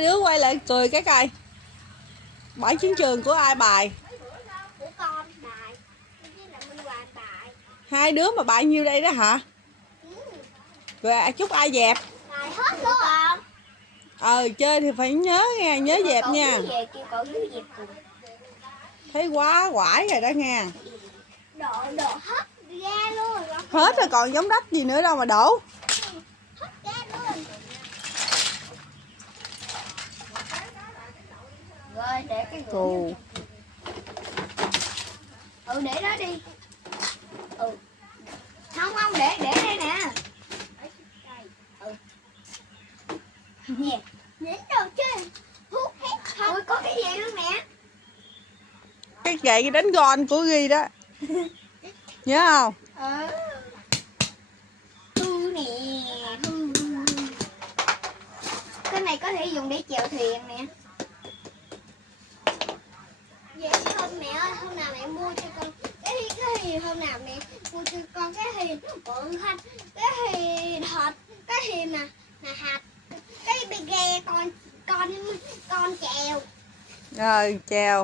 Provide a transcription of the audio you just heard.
Hai đứa quay lại cười cái coi. Bãi chiến trường của ai bài? Của con bài. Với là Minh Hoàng bài. Hai đứa mà bài nhiêu đây đó hả? Rồi chúc ai dẹp? Bài hết luôn con. Chơi thì phải nhớ nghe, nhớ dẹp nha. Về kêu cậu dưới dẹp cùng. Thấy quá quải rồi đó nghe. Đổ hết ra luôn. Hết rồi còn giống đất gì nữa đâu mà đổ. Hết ra luôn. Rồi để cái gỗ. Để đó đi. Không để đây nè. Nè, nhấn đồ chơi. Hút hết không. Ôi có cái gì luôn nè. Cái gậy đánh gòn của Ghi đó. Nhớ không? Hư nè. Cái này có thể dùng để chèo thuyền nè. Vậy không mẹ ơi, hôm nào mẹ mua cho con cái hình, hôm nào mẹ mua cho con cái hình bự thanh, cái hình thật, cái hình mà hạt, cái bê ghe con chèo. Rồi chèo.